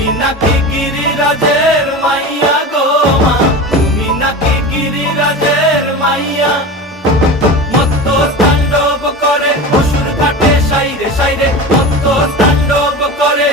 তুমি নাকি গিরিরাজের মাইয়া গো মা, তুমি নাকি গিরিরাজের মাইয়া। মত্ত তাণ্ডব করে অসুর কাটে সাইরে সাইরে, মত্ত তাণ্ডব করে